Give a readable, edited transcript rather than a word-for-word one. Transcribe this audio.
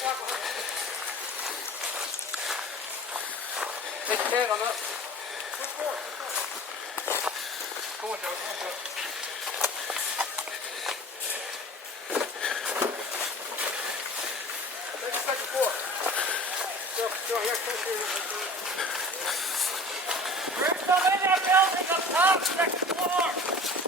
Take your tag on up. Come on, Joe. Come on, Joe. Take the second floor. Joe, here, come here. Bring some in that building up top, second floor.